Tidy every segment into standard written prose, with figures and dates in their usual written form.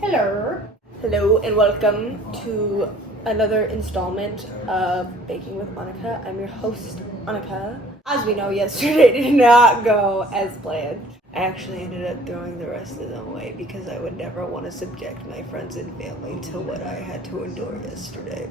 Hello. Hello and welcome to another installment of Baking with Anika. I'm your host, Anika. As we know, yesterday did not go as planned. I actually ended up throwing the rest of them away because I would never want to subject my friends and family to what I had to endure yesterday.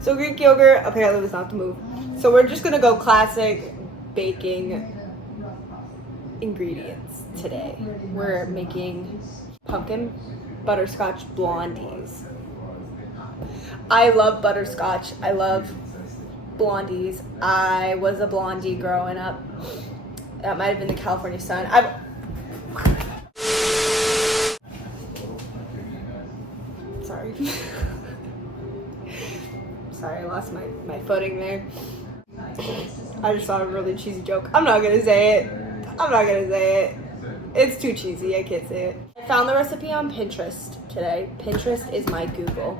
So Greek yogurt apparently was not the move. So we're just gonna go classic baking ingredients today. We're making pumpkin butterscotch blondies. I love butterscotch. I love blondies. I was a blondie growing up. That might have been the California sun. Sorry. Sorry, I lost my footing there. I just saw a really cheesy joke. I'm not gonna say it. It's too cheesy, I can't say it. I found the recipe on Pinterest today. Pinterest is my Google.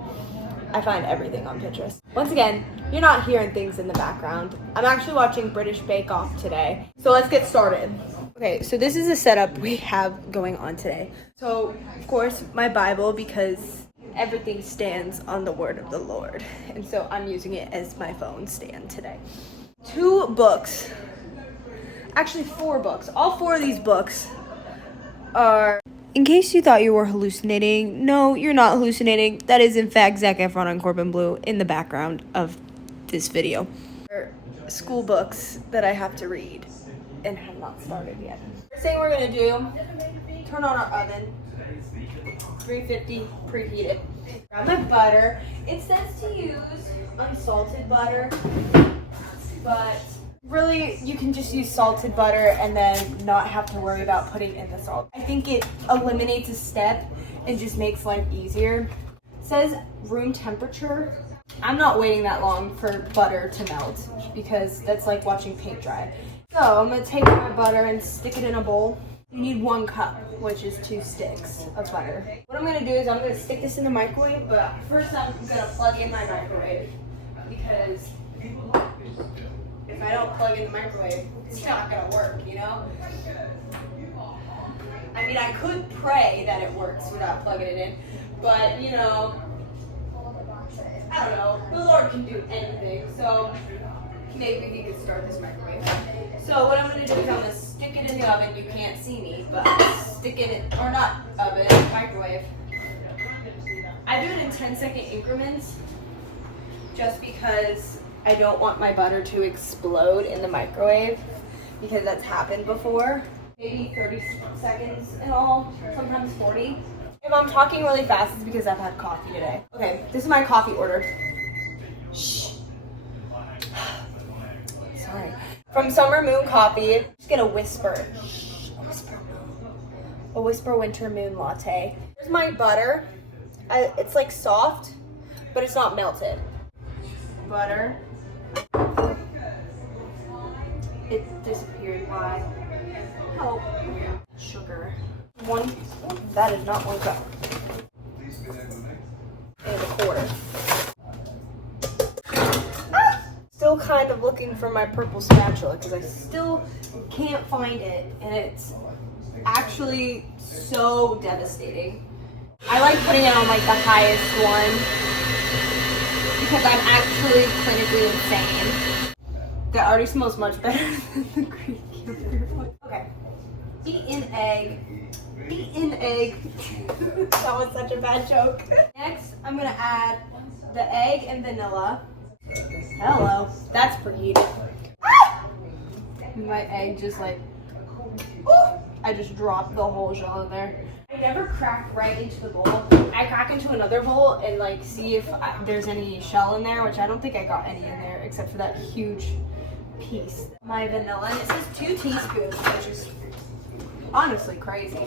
I find everything on Pinterest. Once again, you're not hearing things in the background. I'm actually watching British Bake Off today. So let's get started. Okay, so this is the setup we have going on today. So, of course, my Bible, because everything stands on the word of the Lord. And so I'm using it as my phone stand today. 2 books. Actually, 4 books. All 4 of these books are... In case you thought you were hallucinating, no, you're not hallucinating. That is, in fact, Zac Efron and Corbin Bleu in the background of this video. They're school books that I have to read and have not started yet. First thing we're going to do, turn on our oven, 350, preheat it. Grab my butter. It says to use unsalted butter, but... really, you can just use salted butter and then not have to worry about putting in the salt. I think it eliminates a step and just makes life easier. It says room temperature. I'm not waiting that long for butter to melt because that's like watching paint dry. So I'm gonna take my butter and stick it in a bowl. You need 1 cup, which is 2 sticks of butter. What I'm gonna do is I'm gonna stick this in the microwave, but first I'm gonna plug in my microwave because if I don't plug in the microwave, it's not gonna work, you know? I mean, I could pray that it works without plugging it in, but, you know, I don't know. The Lord can do anything, so maybe He could start this microwave. So what I'm gonna do is I'm gonna stick it in the oven. You can't see me, but stick it in, or not oven, microwave. I do it in 10-second increments just because I don't want my butter to explode in the microwave because that's happened before. Maybe 30 seconds in all, sometimes 40. If I'm talking really fast, it's because I've had coffee today. Okay, this is my coffee order. Shh. Sorry. From Summer Moon Coffee, I'm just gonna whisper. Shh, a whisper winter moon latte. Here's my butter. It's like soft, but it's not melted. Butter. It disappeared. Why? Help. Sugar. That is not 1 cup. And a quarter. Still kind of looking for my purple spatula because I still can't find it, and it's actually so devastating. I like putting it on like the highest one because I'm actually clinically insane. That already smells much better than the Greek yogurt one. Okay. Beat in egg. That was such a bad joke. Next, I'm gonna add the egg and vanilla. Hello. That's preheated. My egg just like... I just dropped the whole shell in there. I never crack right into the bowl. I crack into another bowl and like see if there's any shell in there, which I don't think I got any in there except for that huge piece. My vanilla, and it says 2 teaspoons, which is honestly crazy.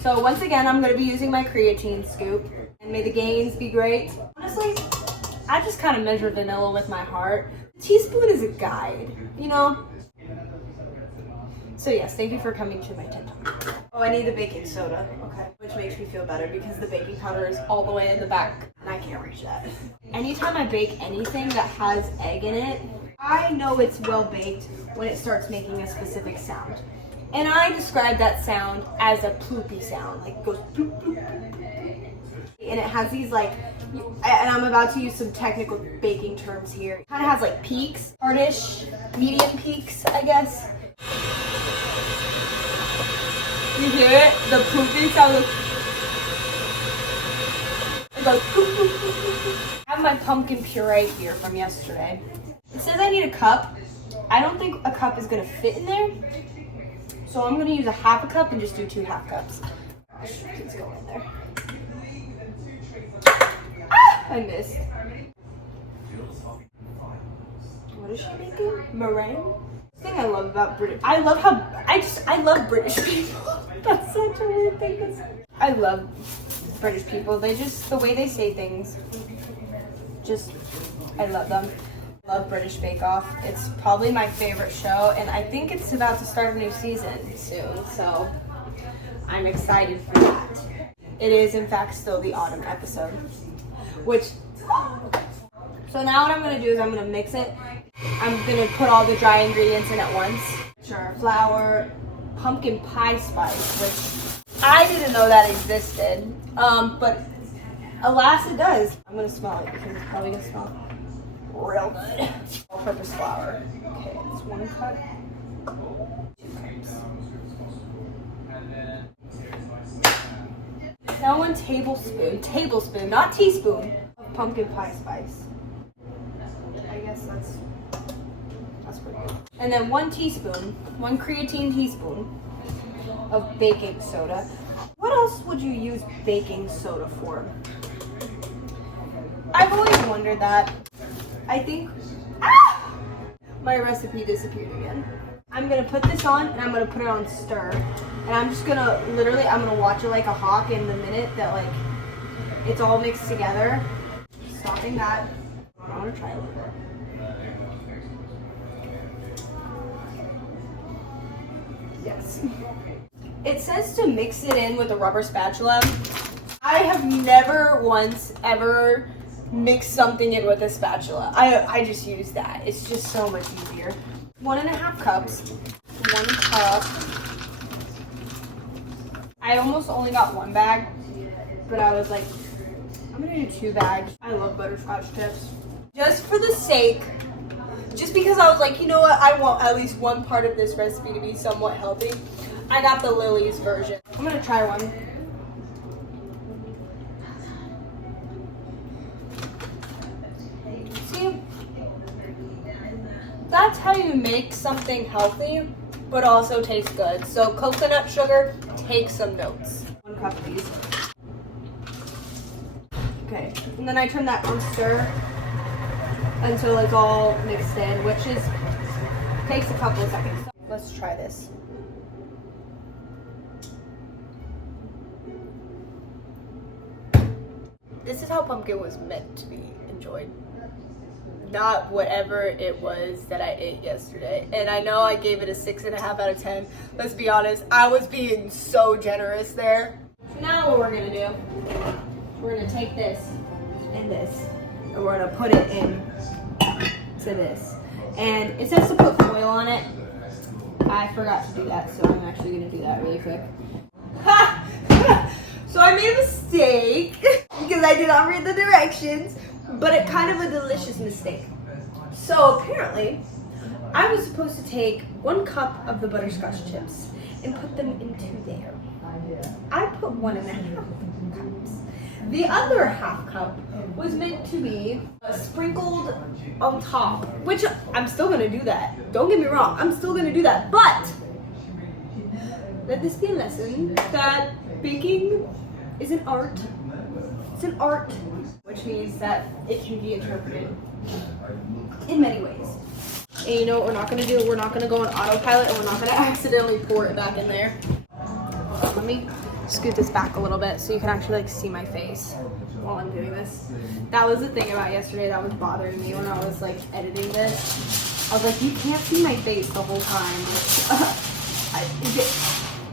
So once again, I'm gonna be using my creatine scoop, and may the gains be great. Honestly, I just kind of measure vanilla with my heart. A teaspoon is a guide, you know? So yes, thank you for coming to my TED Talk. Oh, I need the baking soda. Okay. Which makes me feel better because the baking powder is all the way in the back and I can't reach that. Anytime I bake anything that has egg in it, I know it's well baked when it starts making a specific sound. And I describe that sound as a ploopy sound. Like it goes ploop, ploop, ploop. And it has these like, and I'm about to use some technical baking terms here. It kind of has like peaks, hardish, medium peaks, I guess. You hear it? The ploopy sound. It goes ploop, ploop, ploop, ploop, ploop. I have my pumpkin puree here from yesterday. It says I need a cup. I don't think a cup is gonna fit in there. So I'm gonna use a half a cup and just do 2 half cups. Gosh, please go in there. Ah, I missed. What is she making? Meringue? The thing I love about British, I love British people. That's such a weird thing to say. I love British people. They just, the way they say things, I love them. I love British Bake Off. It's probably my favorite show, and I think it's about to start a new season soon, so I'm excited for that. It is, in fact, still the autumn episode, so now what I'm gonna do is I'm gonna mix it. I'm gonna put all the dry ingredients in at once. Sure, flour, pumpkin pie spice, which I didn't know that existed, but alas it does. I'm gonna smell it because it's probably gonna smell real good. All-purpose flour. Okay, it's 1 cup. 2 cups. Now 1 tablespoon, not teaspoon, of pumpkin pie spice. I guess that's pretty good. And then 1 teaspoon, 1 creatine teaspoon of baking soda. What else would you use baking soda for? I've always wondered that. I think my recipe disappeared again. I'm gonna put this on and I'm gonna put it on stir. And I'm just gonna I'm gonna watch it like a hawk in the minute that like it's all mixed together. Stopping that. I wanna try a little bit. Yes. It says to mix it in with a rubber spatula. I have never once ever mix something in with a spatula. I just use that. It's just so much easier. 1.5 cups. 1 cup. I almost only got 1 bag, but I was like, I'm gonna do 2 bags. I love butterscotch chips. Just for the sake, just because I was like, you know what, I want at least one part of this recipe to be somewhat healthy, I got the Lily's version. I'm gonna try one. See, that's how you make something healthy, but also tastes good. So coconut sugar, take some notes. 1 cup of these. Okay, and then I turn that on stir until it's all mixed in, which takes a couple of seconds. Let's try this. This is how pumpkin was meant to be enjoyed. Not whatever it was that I ate yesterday. And I know I gave it a 6.5 out of 10. Let's be honest, I was being so generous there. Now what we're gonna do, we're gonna take this and this, and we're gonna put it in to this. And it says to put foil on it. I forgot to do that, so I'm actually gonna do that really quick. So I made a mistake because I did not read the directions, but it kind of a delicious mistake. So apparently, I was supposed to take 1 cup of the butterscotch chips and put them into there. I put 1.5 cups. The other half cup was meant to be sprinkled on top, which I'm still gonna do that. Don't get me wrong, I'm still gonna do that, but let this be a lesson that baking is an art. It's an art, which means that it can be interpreted in many ways. And you know what we're not gonna do? We're not gonna go on autopilot, and we're not gonna accidentally pour it back in there. Hold on, let me scoot this back a little bit so you can actually like see my face while I'm doing this. That was the thing about yesterday that was bothering me when I was like editing this. I was like, you can't see my face the whole time.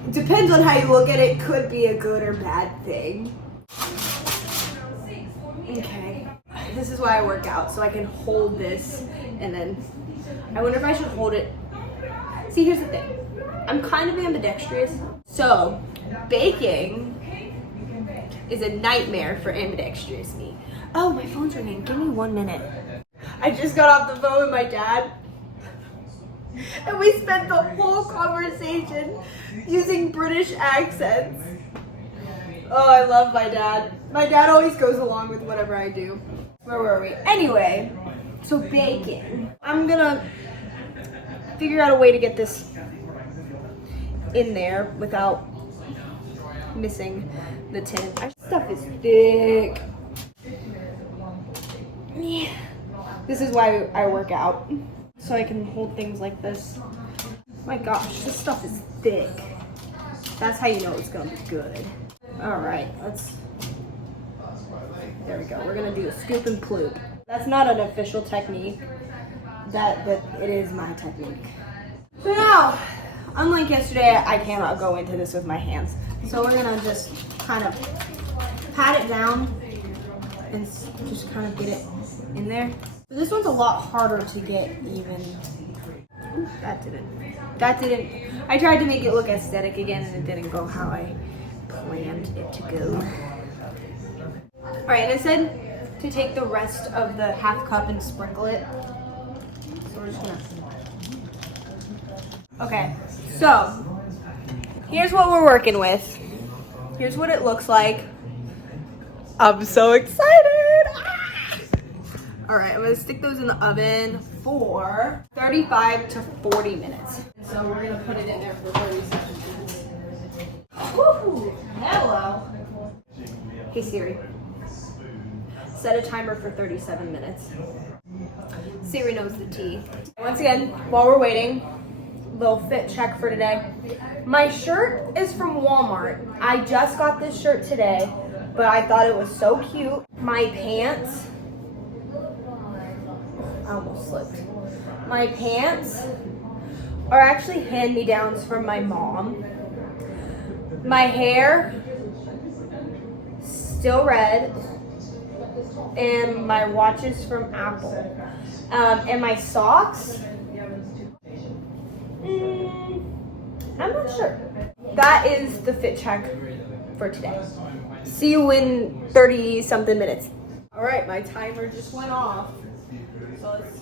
It depends on how you look at it. Could be a good or bad thing. Okay, this is why I work out, so I can hold this and then I wonder if I should hold it. See, here's the thing. I'm kind of ambidextrous, so baking is a nightmare for ambidextrous me. Oh, my phone's ringing. Give me 1 minute. I just got off the phone with my dad, and we spent the whole conversation using British accents. Oh, I love my dad. My dad always goes along with whatever I do. Where were we? Anyway, so baking. I'm gonna figure out a way to get this in there without missing the tin. Our stuff is thick. Yeah. This is why I work out, so I can hold things like this. My gosh, this stuff is thick. That's how you know it's gonna be good. All right, there we go. We're gonna do a scoop and ploop. That's not an official technique. That it is my technique. So now, unlike yesterday, I cannot go into this with my hands. So we're gonna just kind of pat it down and just kind of get it in there. But this one's a lot harder to get even. Ooh, that didn't. I tried to make it look aesthetic again, and it didn't go how I planned it to go. All right, and it said to take the rest of the half cup and sprinkle it. So we're just gonna. Okay, so here's what we're working with. Here's what it looks like. I'm so excited. Ah! All right, I'm gonna stick those in the oven for 35 to 40 minutes. So we're gonna put it in there for 37 minutes. Woo! Hello. Hey Siri. Set a timer for 37 minutes. Siri knows the tea. Once again, while we're waiting, little fit check for today. My shirt is from Walmart. I just got this shirt today, but I thought it was so cute. My pants, I almost slipped. My pants are actually hand-me-downs from my mom. My hair, still red, and my watch is from Apple. And my socks, I'm not sure. That is the fit check for today. See you in 30 something minutes. All right, my timer just went off. So let's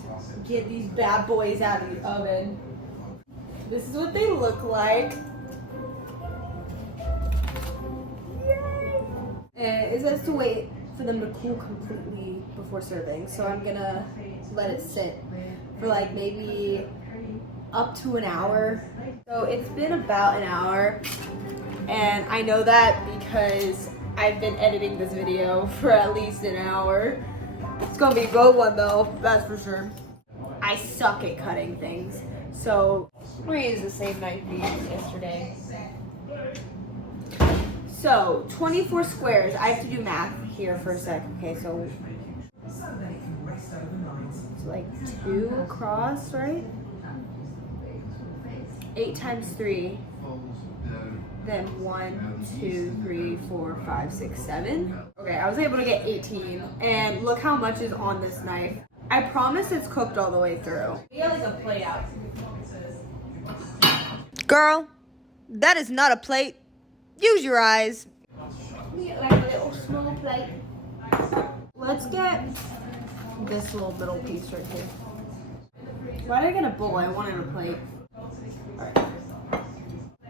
get these bad boys out of the oven. This is what they look like. Yay! And it says to wait for them to cool completely before serving. So I'm gonna let it sit for like maybe up to an hour. So it's been about an hour, and I know that because I've been editing this video for at least an hour. It's gonna be a good one though, that's for sure. I suck at cutting things, so I'm gonna use the same knife we used yesterday. So 24 squares. I have to do math here for a sec. Okay, so it's like 2 across, right? 8 times 3, then 1, 2, 3, 4, 5, 6, 7. Okay, I was able to get 18, and look how much is on this knife. I promise it's cooked all the way through. We got like a plate out. Girl, that is not a plate. Use your eyes. We get like a little small plate. Let's get this little piece right here. Why did I get a bowl? I wanted a plate. Alright.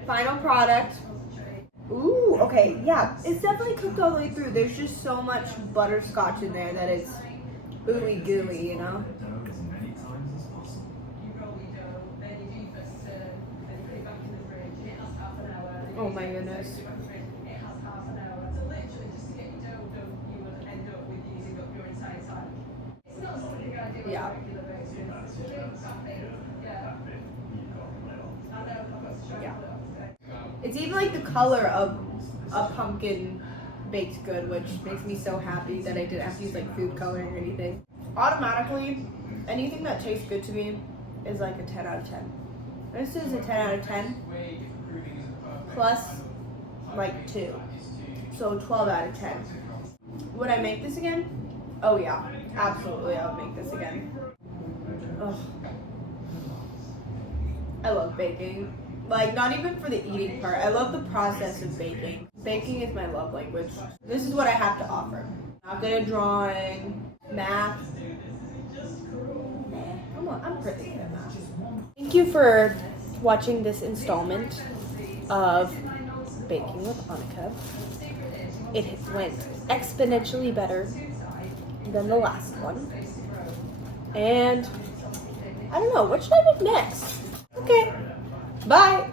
Final product. Ooh, okay, yeah. It's definitely cooked all the way through. There's just so much butterscotch in there that it's ooey gooey, you know? Oh my goodness. Yeah. Yeah. It's even like the color of a pumpkin baked good, which makes me so happy that I didn't have to use like food coloring or anything. Automatically, anything that tastes good to me is like a 10 out of 10. This is a 10 out of 10 plus like 2. So 12 out of 10. Would I make this again? Oh yeah, absolutely I would make this again. Ugh. I love baking. Like, not even for the eating part. I love the process of baking. Baking is my love language. This is what I have to offer. Not good at drawing, math. I'm pretty good at math. Thank you for watching this installment of Baking with Anika. It went exponentially better than the last one. And I don't know, what should I make next? Okay, bye.